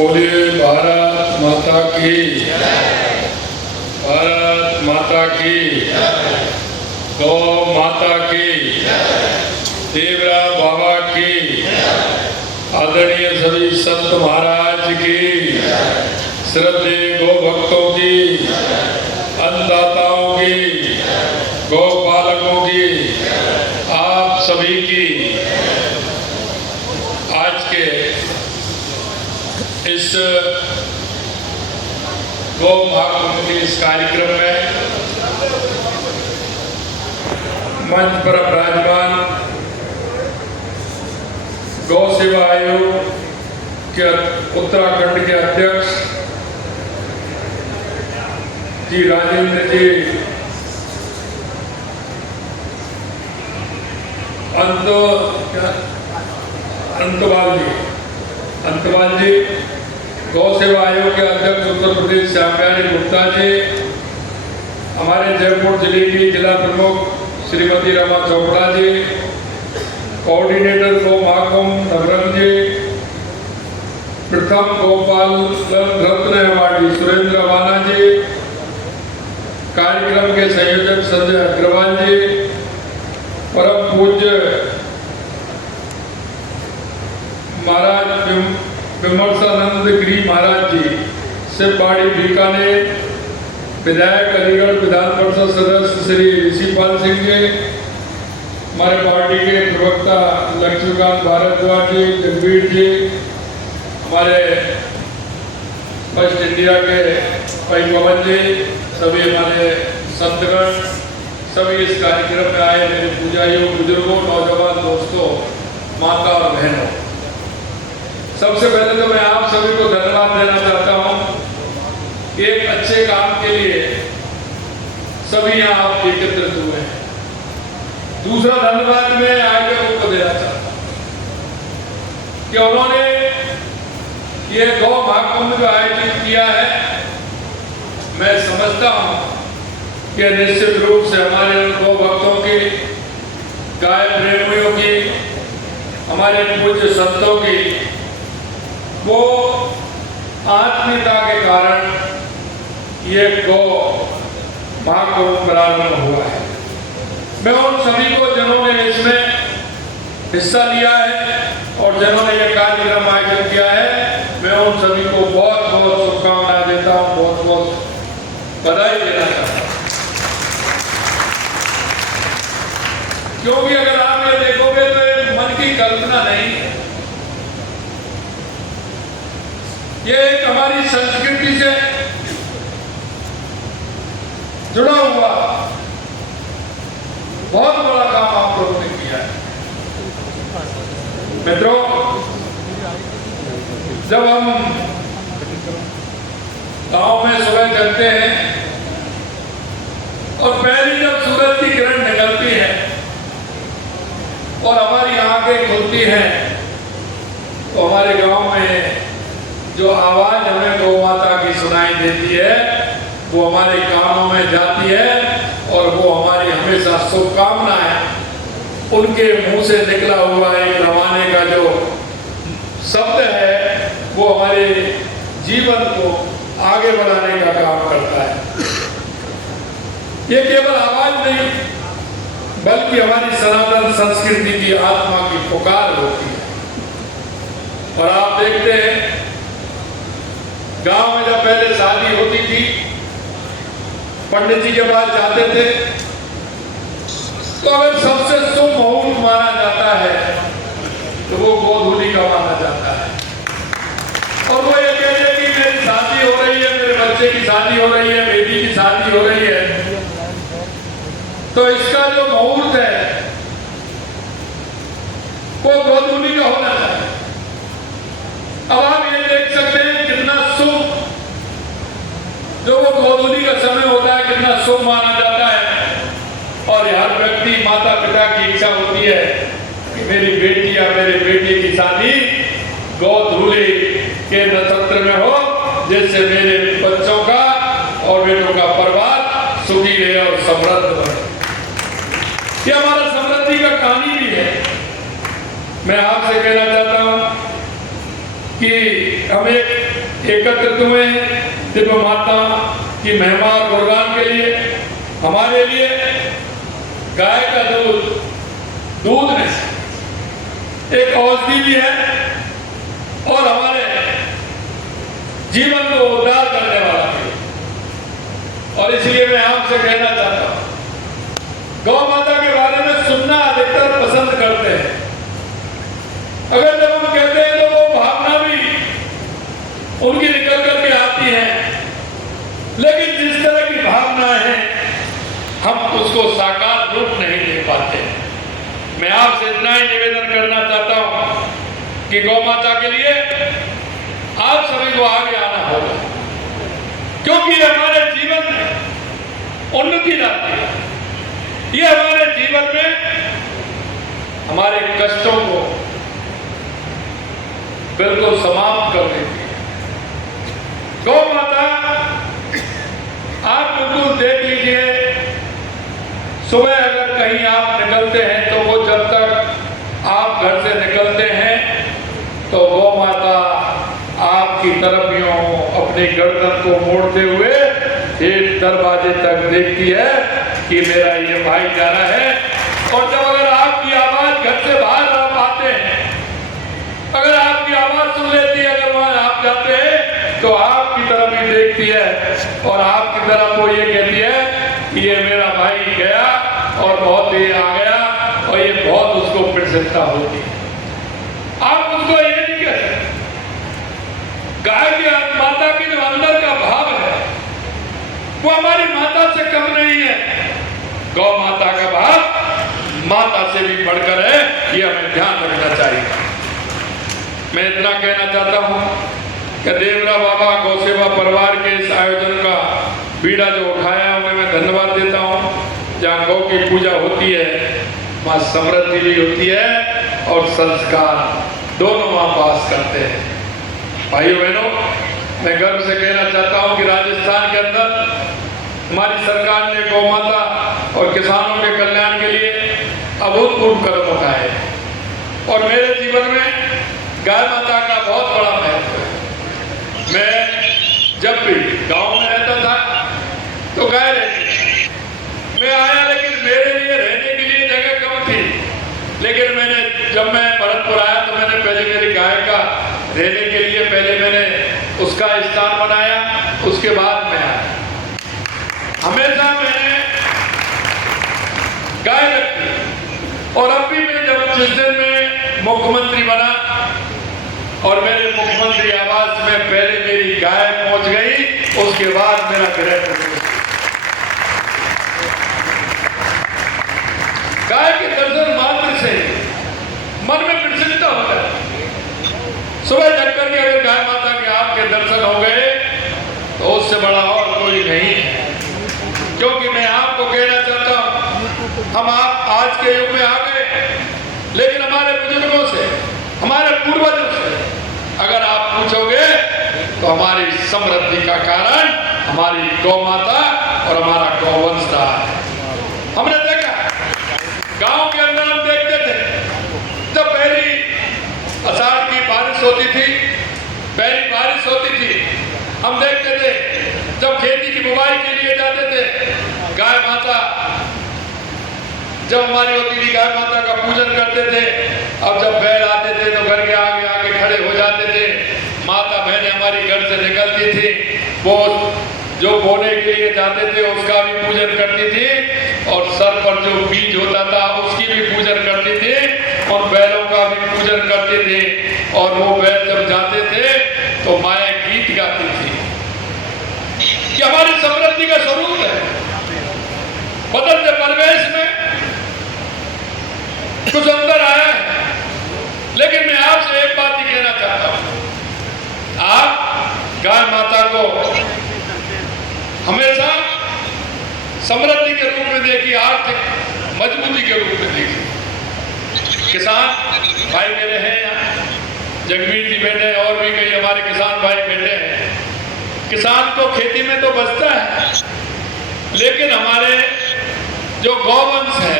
बोलिए भारत माता की, भारत माता की, गौ माता की, देवरा बाबा की, आदरणीय सभी संत महाराज की, श्रद्धे गौ भक्तों की, अन्नदाताओं की, गौ पालकों की, आप सभी की आज के इस गौ महाकुंभ के इस कार्यक्रम में मंच पर विराजमान गौ सेवा आयोग के उत्तराखंड के अध्यक्ष जी राजेंद्र जी, अंतवाल जी, गौ सेवा आयोग के अध्यक्ष उत्तर प्रदेश श्यामयानी गुप्ता जी, हमारे जयपुर जिले की जिला प्रमुख श्रीमती रमा चोपड़ा जी, कोऑर्डिनेटर गौ महाकुंभ नवरंग जी, प्रथम गोपाल रत्न अवार्डी सुरेंद्र अवाना जी, कार्यक्रम के संयोजक संजय अग्रवाल जी, परम पूज्य महाराज विमर्शानंद गिरी महाराज जी, सिपाड़ी बीकानेर, विधायक अलीगढ़ विधान परिषद सदस्य श्री ऋषिपाल सिंह जी, हमारे पार्टी के प्रवक्ता लक्ष्मीकांत भारद्वाज जी, जगबीर जी, हमारे वेस्ट इंडिया के भाई पवन जी, सभी हमारे संतगण, सभी इस कार्यक्रम में आए मेरे पूजाइयों, बुजुर्गों, नौजवान दोस्तों, माता और बहनों, सबसे पहले तो मैं आप सभी को धन्यवाद देना चाहता हूं कि एक अच्छे काम के लिए सभी यहाँ आप एकत्रित हुए हैं। दूसरा धन्यवाद मैं आयोजकों को देना चाहता हूं कि उन्होंने ये गौ महाकुंभ जो आयोजित किया है, मैं समझता हूं कि निश्चित रूप से हमारे गौ भक्तों की, गाय प्रेमियों की, हमारे पूज्य संतों की वो आत्मीयता के कारण ये गौ महाकुंभ प्रारंभ हुआ है। मैं उन सभी को जिन्होंने इसमें हिस्सा लिया है और जिन्होंने ये कार्यक्रम आयोजन किया है, मैं उन सभी को बहुत बहुत शुभकामनाएं देता हूँ, बहुत बहुत बधाई देना चाहता हूँ। क्योंकि अगर आप ये देखोगे तो ये मन की कल्पना नहीं है, ये एक हमारी संस्कृति से जुड़ा हुआ बहुत बड़ा काम आप लोगों ने किया है। मित्रों, जब हम गांव में सुबह चलते हैं और पहली जब सूरज की किरण निकलती है और हमारी आंखें खुलती हैं तो हमारे गांव में जो आवाज हमें गौ माता की सुनाई देती है वो हमारे कानों में जाती है और वो हमारी हमेशा शुभकामनाएं उनके मुंह से निकला हुआ एक रवाने का जो शब्द है वो हमारे जीवन को आगे बढ़ाने का काम करता है। ये केवल आवाज नहीं बल्कि हमारी सनातन संस्कृति की आत्मा की पुकार होती है। और आप देखते हैं गांव में जब पहले शादी होती थी, पंडित जी के पास जाते थे तो अगर सबसे शुभ मुहूर्त माना जाता है तो वो गोधूली का माना जाता है और वो ये कहते हैं कि मेरी शादी हो रही है, मेरे बच्चे की शादी हो रही है, बेटी की शादी हो रही है, तो इसका जो मुहूर्त है वो गोधूली का होना चाहिए। अब आप ये देख सकते हैं कितना शुभ जो वो गोधूली का समय होता है, कितना शुभ माना जाता है। और हर व्यक्ति माता पिता की इच्छा होती है कि मेरी बेटी या मेरे बेटे की शादी गोधूली के नक्षत्र में हो, जिससे मेरे बच्चों का और बेटों का परिवार सुखी रहे और समृद्ध बने। ये हमारा समृद्धि का कहानी भी है। मैं आपसे कहना चाहता हूं कि हम एक एकत्रित हुए हैं दिव्य माता की महिमा और गुणगान के लिए। हमारे लिए गाय का दूध एक औषधि भी है और हमारे जीवन को उद्धार करने वाला भी। और इसलिए मैं आपसे कहना चाहता हूं, गौ माता के बारे में सुनना अधिकतर पसंद करते हैं। अगर जब हम कहते हैं तो वो भावना भी उनकी निकल करके आती है, लेकिन जिस तरह की भावना है हम उसको साकार रूप नहीं दे पाते। मैं आपसे इतना ही निवेदन करना चाहता हूं कि गौ माता के लिए आप सभी को आगे आना होगा, क्योंकि ये हमारे जीवन में उन्नति लाती है। ये हमारे जीवन में हमारे कष्टों को बिल्कुल समाप्त कर देती है। गौ माता आप बिल्कुल देख लीजिए, सुबह अगर कहीं आप निकलते हैं तो वो जब तक आप घर से निकलते हैं तो गौ माता आपकी तरफ यूं अपनी गर्दन को मोड़ते हुए एक दरवाजे तक देखती है कि मेरा ये भाई जा रहा है। और जब अगर आपकी आवाज घर से बाहर आप आते हैं, अगर आपकी आवाज सुन लेती है, अगर वहां आप जाते हैं तो आपकी तरफ ही देखती है और आपकी तरफ वो ये कहती है कि ये मेरा भाई गया और बहुत देर आ गया, और ये बहुत उसको प्रसन्नता होती है। आप उसको ये नहीं कह सकते। गाय की माता की जो अंदर का भाव है वो हमारी माता से कम नहीं है। गौ माता का भाव माता से भी बढ़कर है, ये हमें ध्यान रखना चाहिए। मैं इतना कहना चाहता हूं कि देवरा बाबा गौ सेवा परिवार के इस आयोजन का बीड़ा जो उठाया उन्हें मैं धन्यवाद देता हूं। जहाँ गौ की पूजा होती है वहाँ समृद्धि भी होती है और संस्कार दोनों वहाँ वास करते हैं। भाइयों बहनों, मैं गर्व से कहना चाहता हूं कि राजस्थान के अंदर हमारी सरकार ने गौ माता और किसानों के कल्याण के लिए अभूतपूर्व कदम उठाए और मेरे जीवन में गाय माता का बहुत बड़ा महत्व है। मैं जब भी गांव में रहता था तो गाय रहती, मैं आया लेकिन मेरे लिए रहने के लिए जगह कम थी, लेकिन जब मैं भरतपुर आया तो मैंने पहले मेरी गाय का रहने के लिए पहले मैंने उसका स्थान बनाया, उसके बाद मैं आया। हमेशा मैंने गाय रखी और अब भी मैं जिस दिन मैं मुख्यमंत्री बना और मेरे मुख्यमंत्री आवास में पहले मेरी गाय पहुंच गई, उसके बाद मेरा गृह प्रवेश। गाय के दर्शन मात्र से मन में प्रसन्नता होता है। सुबह जग करके अगर गाय माता के आपके दर्शन हो गए तो उससे बड़ा और कोई नहीं है। क्योंकि मैं आपको कहना चाहता हूं, हम आप आज के युग में आ गए, लेकिन हमारे बुजुर्गों से, हमारे पूर्वजों से अगर आप पूछोगे तो हमारी समृद्धि का कारण हमारी गौ माता और हमारा गौवंश रहा है। हमने देखा गांव के अंदर, हम देखते थे जब पहली आषाढ़ की बारिश होती थी, पहली बारिश होती थी, हम देखते थे जब खेती की बुवाई के लिए जाते थे, गाय माता जब हमारी होती थी गाय माता का पूजन करते थे। अब जब बैल आते थे तो घर के आगे आगे खड़े हो जाते थे, माता बहनें हमारी घर से निकलती थी, वो जो बोने के लिए जाते थे उसका भी पूजन करती थी और सर पर जो बीज होता था उसकी भी पूजन करती थी और बैलों का भी पूजन करते थे। और वो बैल जब जाते थे तो माया गीत गाती थी कि हमारी समृद्धि का स्वरूप है। बदलते परिवेश में कुछ अंदर आया है, लेकिन मैं आपसे एक बात ही कहना चाहता हूं, आप गाय माता को हमेशा समृद्धि के रूप में देखिए, आर्थिक मजबूती के रूप में देखिए। किसान भाई मेरे हैं यहाँ, जगमीत जी बैठे हैं और भी कई हमारे किसान भाई बैठे हैं। किसान को खेती में तो बचता है, लेकिन हमारे जो गौवंश है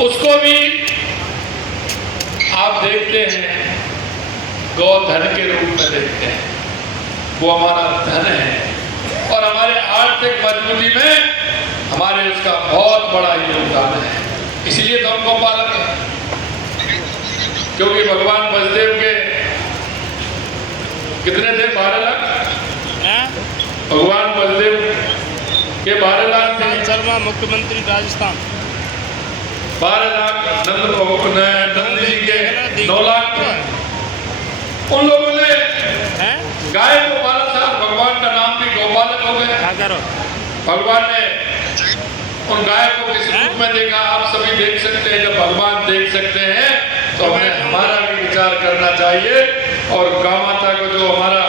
उसको भी आप देखते हैं गौधन के रूप में देखते हैं। वो हमारा धन है और हमारे आर्थिक मजबूती में हमारे उसका बहुत बड़ा योगदान है। इसलिए तो हम गौपालक हैं, क्योंकि भगवान बसदेव के कितने थे? 12 लाख। भगवान बसदेव के 12 लाख थे। शर्मा मुख्यमंत्री राजस्थान 12 लाख। नंद जी के 9 लाख थे। उन लोगों ने गाय को पाला था, भगवान का नाम भी गोपालक हो गया। भगवान ने उन गाय को किस रूप में देखा? आप सभी देख सकते हैं। जब भगवान देख सकते हैं तो हमें हमारा भी विचार करना चाहिए और गौ माता को जो हमारा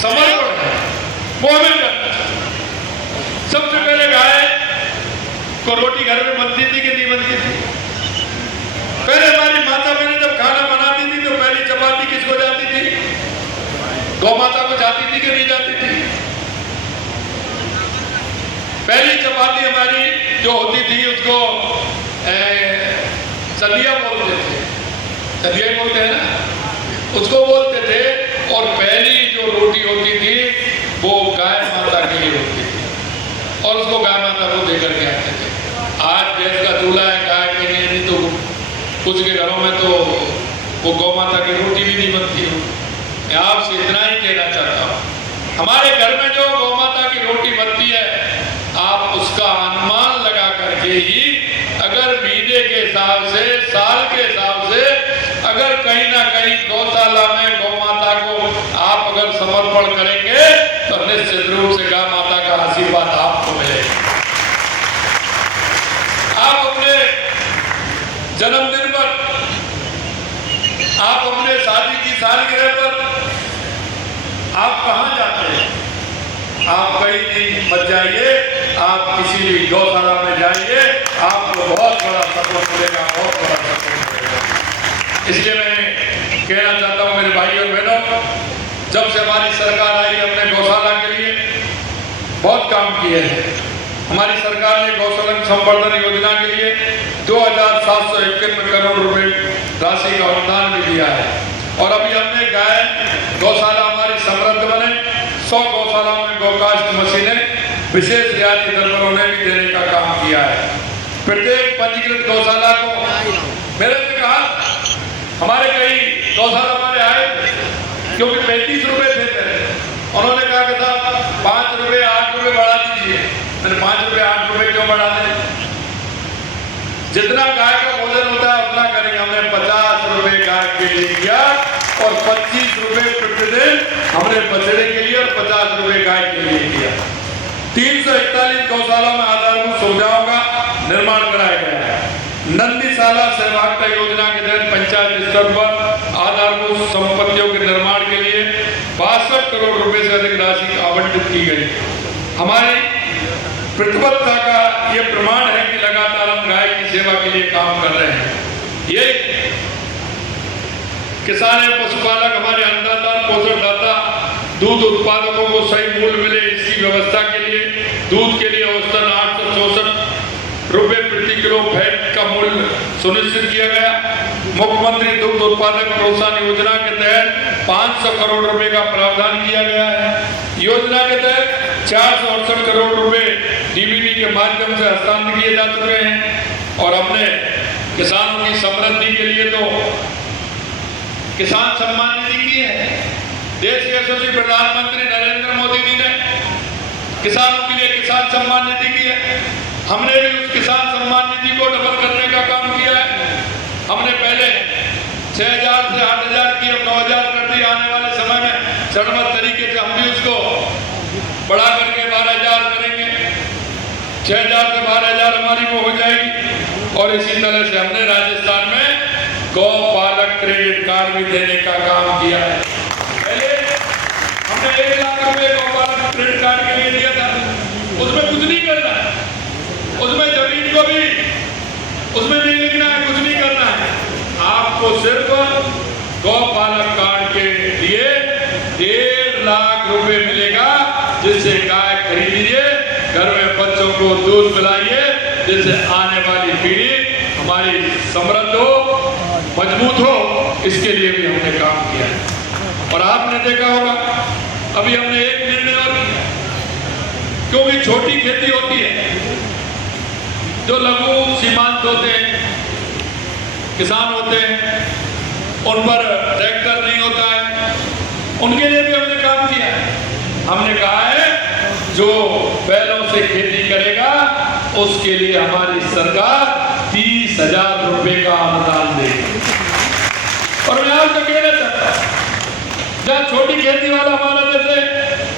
समर्पण है वो हमें करना चाहिए। सबसे पहले गाय को रोटी घर में बनती थी कि नहीं बनती थी? पहले हमारी माता बहनें जब खाना बनाती थी तो पहली चपाती किसको जाती थी? गौ माता को जाती थी कि नहीं जाती थी? पहली चपाती हमारी जो होती थी उसको सदिया बोलते थे। सदिया बोलते हैं ना, उसको बोलते थे। और पहली जो रोटी होती थी वो गाय माता के लिए होती थी और उसको गाय माता को देकर के आते थे। आज गैस का चूल्हा है, गाय के लिए नहीं तो कुछ के घरों में तो वो गौ माता की रोटी भी नहीं बनती है। मैं आपसे इतना ही कहना चाहता हूँ, हमारे घर में जो गौ माता की रोटी बनती है आप उसका अनुमान लगा करके ही, अगर महीने के हिसाब से, साल के हिसाब से, अगर कहीं ना कहीं गौशाला में गौ माता को आप अगर समर्पण करेंगे तो निश्चित रूप से गौ माता का आशीर्वाद आपको मिलेगा। आप अपने जन्मदिन पर, आप अपने शादी की सालगिरह पर आप कहाँ जाते हैं? आप कहीं नहीं मत जाइए, आप किसी भी गौशाला में जाइए, आपको बहुत बड़ा सपोर्ट मिलेगा, बहुत बड़ा सपोर्ट मिलेगा। इसलिए मैं कहना चाहता हूँ मेरे भाई और बहनों, जब से हमारी सरकार आई हमने गौशाला के लिए बहुत काम किए हैं। हमारी सरकार ने गौशाला संवर्धन योजना के लिए 2751 करोड़ रुपए राशि का अनुदान भी दिया है और अभी हमने गाय गौशाला हमारी समृद्ध बने 100 गौशालाओं में गौकास्ट मशीनें विशेष रियायती दर पर उन्हें भी देने का काम किया है। प्रत्येक पंजीकृत गौशाला को मेरे से कहा, हमारे कई गौशाला हमारे आए क्योंकि 35 रुपए थे, उन्होंने कहा कि साहब 5 रुपए 8 रुपए बढ़ा दीजिए। मैंने 5 रुपए 8 रुपए क्यों बढ़ा दें? जितना गाय का भोजन होता है उतना करेंगे। हमने 50 रुपए गाय के लिए किया और 25 रुपए प्रतिदिन हमने बछड़े के लिए और 50 रुपए गाय के लिए किया। 341 गौशालाओं में आधारभूत सुविधाओं का निर्माण कराया गया है। नंदीशाला सहभागिता योजना के तहत पंचायत स्तर पर आधारभूत संपत्तियों के निर्माण के लिए 62 करोड़ रुपए से अधिक राशि आवंटित की गई। हमारी प्रतिबद्धता का ये प्रमाण है कि लगातार हम गाय की सेवा के लिए काम कर रहे हैं। ये किसान है, पशुपालक, हमारे अन्नदाता, पोषणदाता, दूध उत्पादकों को सही मूल्य मिले इसकी व्यवस्था के लिए दूध के लिए औसतन 864 रुपए प्रति किलो फैट का मूल्य सुनिश्चित किया गया। मुख्यमंत्री दुग्ध उत्पादक प्रोत्साहन योजना के तहत 500 करोड़ रुपए का प्रावधान किया गया है। योजना के तहत 468 करोड़ रुपए डीबीटी के माध्यम से हस्तांतरित किए जा चुके हैं और हमने किसानों की समृद्धि के लिए तो किसान सम्मान निधि की है। देश के यशस्वी प्रधानमंत्री नरेंद्र मोदी जी ने किसानों के लिए किसान सम्मान निधि की है। हमने भी उस किसान सम्मान निधि को डबल करने का काम किया है। हमने पहले 6000 से 8000 की, अब 9000 कर दी। आने वाले समय में चरणबद्ध तरीके से हम भी उसको बढ़ा करके 12000 करेंगे। 6000 से 12000 हमारी वो हो जाएगी। और इसी तरह से हमने राजस्थान में गौपालक क्रेडिट कार्ड भी देने का काम किया है। पहले हमने 1 लाख रुपए गौपालक क्रेडिट कार्ड के लिए दिया था। उसमें कुछ नहीं करना है, उसमें जमीन को भी उसमें नहीं लिखना है, कुछ नहीं करना है। आपको सिर्फ गौपालक कार्ड के लिए 1.5 लाख रुपए मिलेगा, जिससे गाय खरीदिए, घर में बच्चों को दूध पिलाइए, जिससे आने वाली पीढ़ी हमारी समृद्ध हो, मजबूत हो। इसके लिए भी हमने काम किया है। और आपने देखा होगा अभी हमने एक निर्णय और किया, क्योंकि छोटी खेती होती है, जो लघु सीमांत होते हैं, किसान होते हैं, उन पर ट्रैक्टर नहीं होता है, उनके लिए भी हमने काम किया है। हमने कहा है जो बैलों से खेती करेगा उसके लिए हमारी सरकार 30,000 रुपए का अनुदान देगी। और मैं आपको कहना चाहता हूं, जहाँ छोटी खेती वाला हमारा जैसे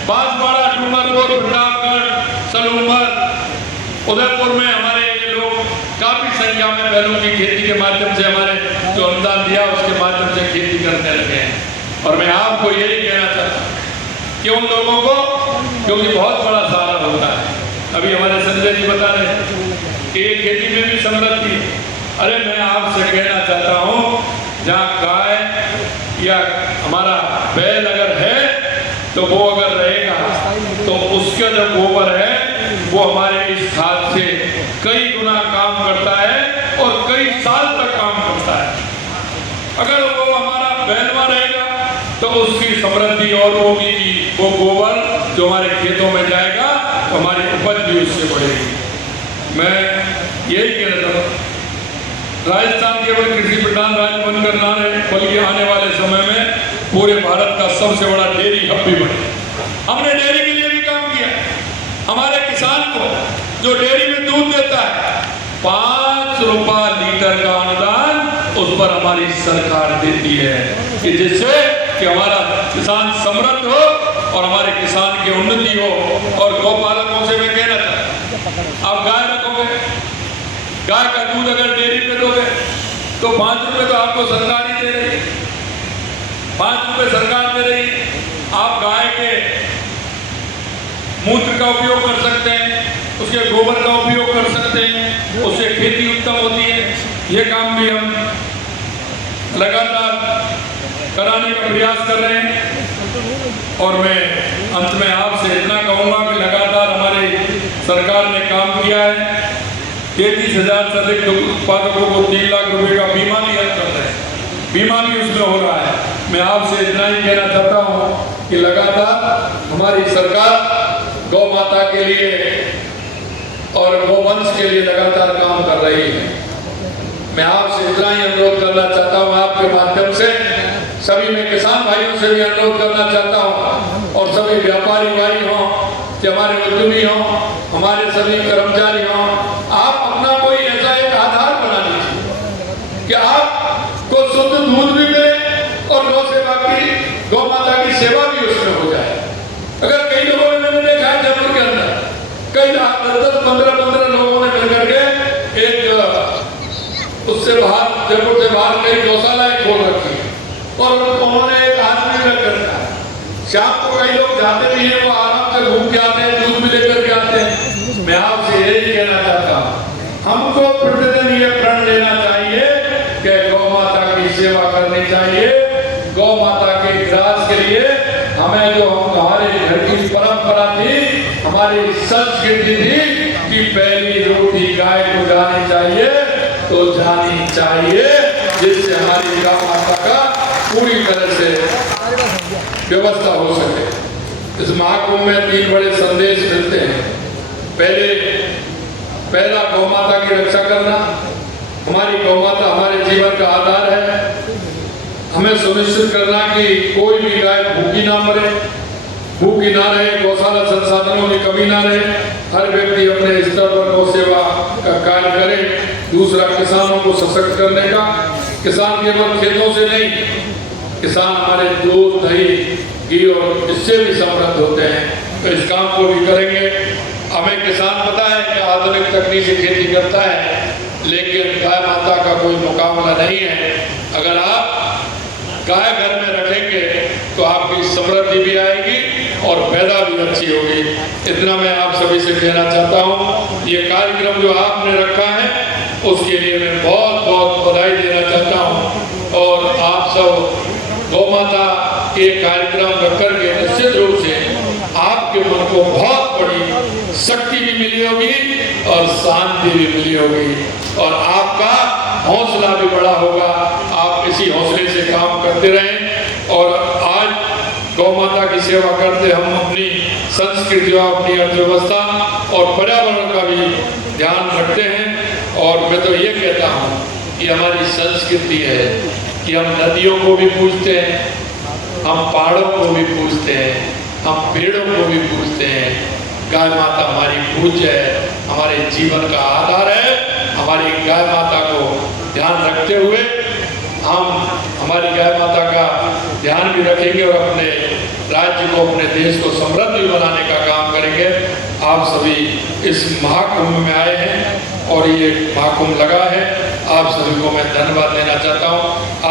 बांसवाड़ा, डूंगरपुर, प्रतापगढ़, सलूमर, उदयपुर में हमारे ये लोग काफी संख्या में बैलों की खेती के माध्यम से हमारे जो अनुदान दिया उसके माध्यम से खेती करने लगे हैं। और मैं आपको यही कहना चाहता हूँ कि उन लोगों को, क्योंकि बहुत बड़ा सहारा होता है, अभी हमारे संजय जी बता रहे हैं कि ये खेती में भी समृद्धि है। अरे मैं आपसे कहना चाहता हूँ, जहाँ गाय या हमारा बैल अगर है तो वो अगर रहेगा तो उसका जो गोबर है वो हमारे इस खाद से कई गुना काम करता है और कई साल तक काम करता है। अगर वो हमारा बैलवा रहेगा तो उसकी समृद्धि और होगी कि वो गोबर जो हमारे खेतों में जाएगा तो हमारी उपज भी उससे बढ़ेगी। मैं यही कहना चाहता हूँ, राजस्थान केवल कृषि प्रधान राज्य बनकर ना रहे, बल्कि आने वाले समय में पूरे भारत का सबसे बड़ा डेयरी हब भी बने। हमने डेयरी के लिए भी काम किया। हमारे किसान को जो डेयरी में दूध देता है 5 रुपया लीटर का अनुदान उस पर हमारी सरकार देती है, कि जिससे कि हमारा किसान समृद्ध हो और हमारे किसान की उन्नति हो। और गौपालकों से मैं कहना चाहता हूं, आप गाय रखोगे, गाय का दूध अगर डेयरी पे दोगे तो 5 रुपए तो आपको सरकार ही दे रही, 5 रुपए सरकार दे रही। आप गाय के मूत्र का उपयोग कर सकते हैं, उसके गोबर का उपयोग कर सकते हैं, उससे खेती उत्तम होती है। ये काम भी हम लगातार कराने का प्रयास कर रहे हैं। और मैं अंत में आपसे इतना कहूँगा कि लगातार हमारी सरकार ने काम किया है। 33,000 से अधिक उत्पादकों को 3 लाख रुपए का बीमा भी हम कर रहे हैं, बीमा भी उसमें हो रहा है। मैं आपसे इतना ही कहना चाहता हूँ कि लगातार हमारी सरकार गौ माता के लिए और गोवंश के लिए लगातार काम कर रही है। मैं आपसे इतना ही अनुरोध करना चाहता हूँ, आपके माध्यम से सभी मैं किसान भाइयों से भी अनुरोध करना चाहता हूँ और सभी व्यापारी भाई हों, कि हमारे उद्यमी हों, हमारे सभी कर्मचारी हों, आप अपना कोई ऐसा एक आधार बना लीजिए कि आपको शुद्ध दूध भी मिले और गौ सेवा की, गौ माता की सेवा भी उसमें हो जाए। अगर कई लोगों ने, मैंने देखा है जयपुर के अंदर कई 10-15 लोगों ने मिलकर के एक उससे बाहर, जयपुर से बाहर कई गौशालाएं खोल रखी है और उन्होंने एक आदमी रख रखा है। शाम को कई लोग जाते भी हैं, वो आराम से घूम के आते हैं, दूध भी लेकर के आते हैं। मैं आपसे यही कहना चाहता हूँ, हमको प्रतिदिन ये प्रण लेना चाहिए कि गौ माता की सेवा करनी चाहिए। गौ माता के विकास के लिए हमें जो हमारे घर की परंपरा थी, हमारी संस्कृति थी कि पहली रोटी गाय को जानी चाहिए तो जानी चाहिए, जिससे हमारी गौ माता का पूरी तरह से व्यवस्था हो सके। इस महाकुंभ में 3 बड़े संदेश मिलते हैं। पहला गौ माता की रक्षा करना। हमारी गौ माता हमारे जीवन का आधार है। हमें सुनिश्चित करना कि कोई भी गाय भूखी ना मरे, भूखी ना रहे, गौशाला संसाधनों की कमी ना रहे। हर व्यक्ति अपने स्तर पर गौ सेवा का कार्य करे। दूसरा, किसानों को सशक्त करने का। किसान केवल खेतों से नहीं, किसान हमारे दूध, दही, घी और इससे भी समृद्ध होते हैं, तो इस काम को भी करेंगे। हमें किसान पता है कि आधुनिक तकनीक से खेती करता है, लेकिन गाय माता का कोई मुकाबला नहीं है। अगर आप गाय घर में रखेंगे तो आपकी समृद्धि भी आएगी और पैदा भी अच्छी होगी। इतना मैं आप सभी से कहना चाहता हूँ। ये कार्यक्रम जो आपने रखा है उसके लिए मैं बहुत बहुत बधाई देना चाहता हूँ। और आप सब गौ माता के कार्यक्रम रख करके निश्चित रूप से आपके मन को बहुत बड़ी शक्ति भी मिली होगी और शांति भी मिली होगी और आपका हौसला भी बड़ा होगा। आप इसी हौसले से काम करते रहें और आज गौ माता की की सेवा करते हम अपनी संस्कृति और अपनी अर्थव्यवस्था और पर्यावरण का भी ध्यान रखते हैं। और मैं तो ये कहता हूँ कि हमारी संस्कृति है कि हम नदियों को भी पूजते हैं, हम पहाड़ों को भी पूजते हैं, हम पेड़ों को भी पूजते हैं। गाय माता हमारी पूज्य है, हमारे जीवन का आधार है। हमारी गाय माता को ध्यान रखते हुए हम हमारी गाय माता का ध्यान भी रखेंगे और अपने राज्य को, अपने देश को समृद्ध भी बनाने का काम करेंगे। आप सभी इस महाकुंभ में आए हैं और ये महाकुंभ लगा है, आप सभी को मैं धन्यवाद देना चाहता हूँ।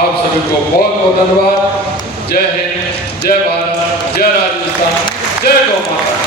आप सभी को बहुत बहुत धन्यवाद। जय हिंद, जय भारत, जय राजस्थान, जय गौ माता।